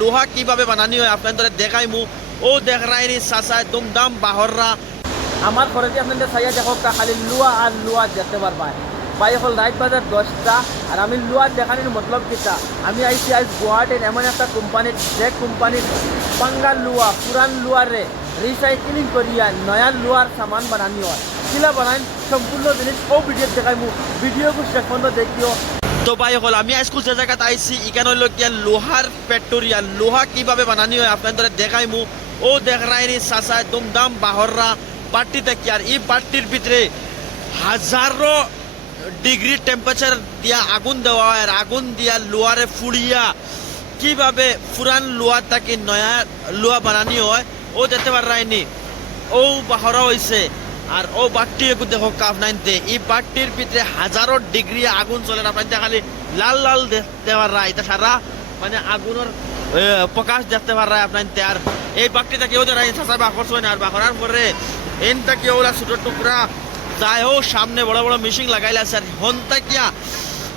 লোহা কিভাবে বানানি হয় আপনাদের দেখাইমু। ও দেখ রাইনি চাচায় দুমদাম বাহররা আমার ঘরেতে আপনাদের চাইয়া দেখো খালি লুয়া আর লুয়া দেখতে পারবা। বাই হল রাইট বাজার 10টা। আর আমি লুয়া দেখানোর মতলব কিতা, আমি আইসি আজ গুয়াহাটির এমন একটা কোম্পানির, যে কোম্পানির বাঙ্গাল লুয়া পুরান লুয়ারে রিসাইক্লিং করিয়া নয়া লুয়ার সামান বানানি হয়। কিলা বানাই সম্পূর্ণ জিনিস ও ভিডিও দেখাইমু, ভিডিওকে শেষ পর্যন্ত দেখিও। তো ভাই হল আমি স্কুল যে জায়গাতে আইসি এখানে হলো গিয়া লোহার ফ্যাক্টরিয়া, লোহা কিভাবে বানানি হয় আপনাদের দেখাইমু। ও দেখ রাইনি চাচায় দুমদাম বাহররা বাট্টি দেখি, আর এই বাট্টির ভিতরে হাজারো ডিগ্রি টেম্পারেচার দিয়া আগুন দেওয়া হয়। আর আগুন দিয়া লোহারে ফুড়িয়া কিভাবে পুরান লোহার তাকে নয়া লোহা বানানি হয় ও দেখতে পার রাইনি। ও বাহরা হয়েছে আর ও বাট্টি একটু দেখো কাপ নাইনতে, এই বাট্টির ভিতরে হাজারো ডিগ্রি আগুন চলে। আপনার খালি লাল লাল দেখতে পার রা, এটা সারা মানে আগুনের প্রকাশ দেখতে পার রা আপনার। আর এই বাট্টিটা কেউ দেয় চাষা বাকর হয় না, আর বাকরার পরে এনটা কেউ ওরা ছোটো টুকরা যায় ও সামনে বড় বড় মেশিন লাগাইলে আছে। আর হন্তা কিয়া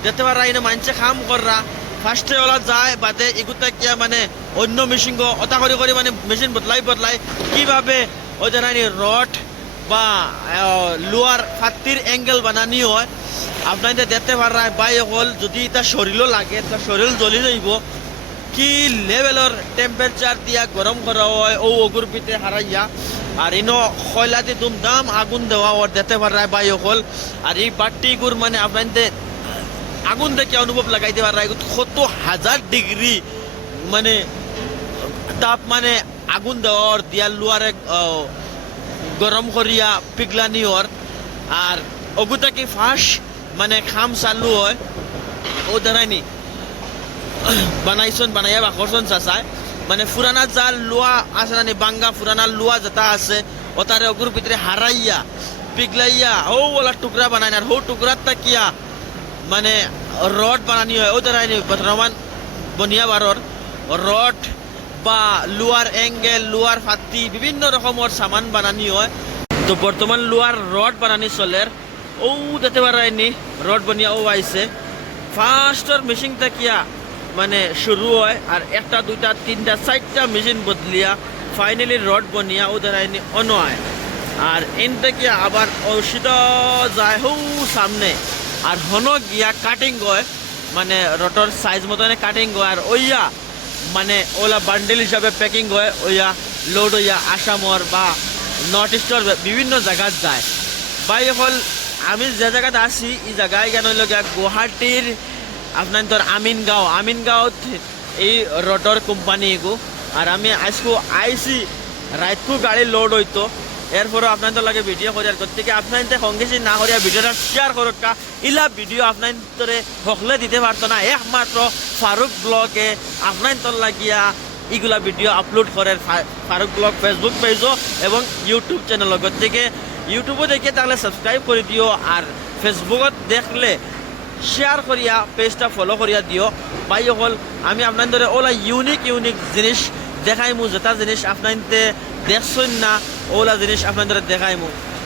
দেখতে পার এনে মানছে খাম কররা ফার্স্টে ওলা যায় বাদে এগুতা কিয়া মানে অন্য মেশিন গো অতা করে করে মানে মেশিন বদলাই বদলাই কিভাবে ওদের রড বা লোয়ার ফাত্তির অ্যাঙ্গেল বানানি হয় আপনাদের দেখতে পারা। বাই হল যদি এটা শরীরও লাগে তা শরীর জ্বলি যাইব। কি লেভেলের টেম্পারেচার দিয়া গরম করা হয় ও অগুর ভিতরে হারাইয়া। আর ইনো খয়লাতে দুমদাম আগুন দেওয়া ওর দেখতে পারা বাই হল। আর এই বাট্টিগুর মানে আপনাদের আগুন দেখে অনুভব লাগাইতে পারা কত হাজার ডিগ্রি মানে তাপ মানে আগুন দেওয়ার দিয়ার লোয়ারে গরম করিয়া পিগলানি ওর। আর অগুতা কি ফার্স্ট মানে খাম চালু হয় ও দাঁড়ায়নি বানাইছন বানাইয়া বাকরছন চাচায় মানে ফুরানা জাল লোয়া আছে নানি বাঙ্গা ফুরানা লোয়া যেটা আছে ওটারে অগুর ভিতরে হারাইয়া পিগলাইয়া ও ওলা টুকরা বানায়। আর হো টুকরার তাকিয়া মানে রড বানানি হয় ও দাঁড়ায়নি বর্তমান বনিয়া বারর রড বা লোয়ার অ্যাঙ্গেল লোয়ার ফাত্তি বিভিন্ন রকমের সামান বানানি হয়। তো বর্তমান লোয়ার রড বানানি চলের ও দেখতে পারায়নি রড বনিয়া ও আইছে ফার্স্টর মেশিন তাকিয়া মানে শুরু হয়। আর একটা দুইটা তিনটা চারটা মেশিন বদলিয়া ফাইনালি রড বনিয়া ও দাঁড়ায়নি অন্য আয়। আর এন তাকিয়া আবার ঔষধ যায় হৌ সামনে আর হন গিয়া কাটিং হয় মানে রটর সাইজ মতনে কাটিং হয়। আর ওইয়া মানে ওলা বান্ডেল হিসাবে প্যাকিং হয় ওইয়া লোড হইয়া আসামর বা নর্থ ইস্টর বিভিন্ন জায়গাত যায়। বাই হল আমি যে জায়গাতে আসি এই জায়গায় কেন হইল গিয়া গুয়াহাটির আপনার তোর আমিনগাঁৱত এই রটর কোম্পানি এগু। আর আমি আজকু আইসি রাইতকু গাড়ি লোড হইতো এরপরও আপনাদের লাগে ভিডিও করার গতিকে আপনার সঙ্গেছি না করিয়া ভিডিওটা শেয়ার করুকা। ইলা ভিডিও আপনার তোরে হকলে দিতে পারতো না, একমাত্র ফারুক ব্লগে আপনার তোর লাগিয়া এগুলা ভিডিও আপলোড করে ফারুক ব্লগ ফেসবুক পেজও এবং ইউটিউব চ্যানেল। গতিকে ইউটিউবও দেখে তাহলে সাবস্ক্রাইব করে দিও আর ফেসবুকত দেখলে শেয়ার করিয়া পেজটা ফলো করিয়া দিও। বাই হল আমি আপনাদের ওলা ইউনিক জিনিস দেখাইমু, যেটা জিনিস আপনাদের দেখছেন না ওলা জিনিস আপনাদের দেখাইমু।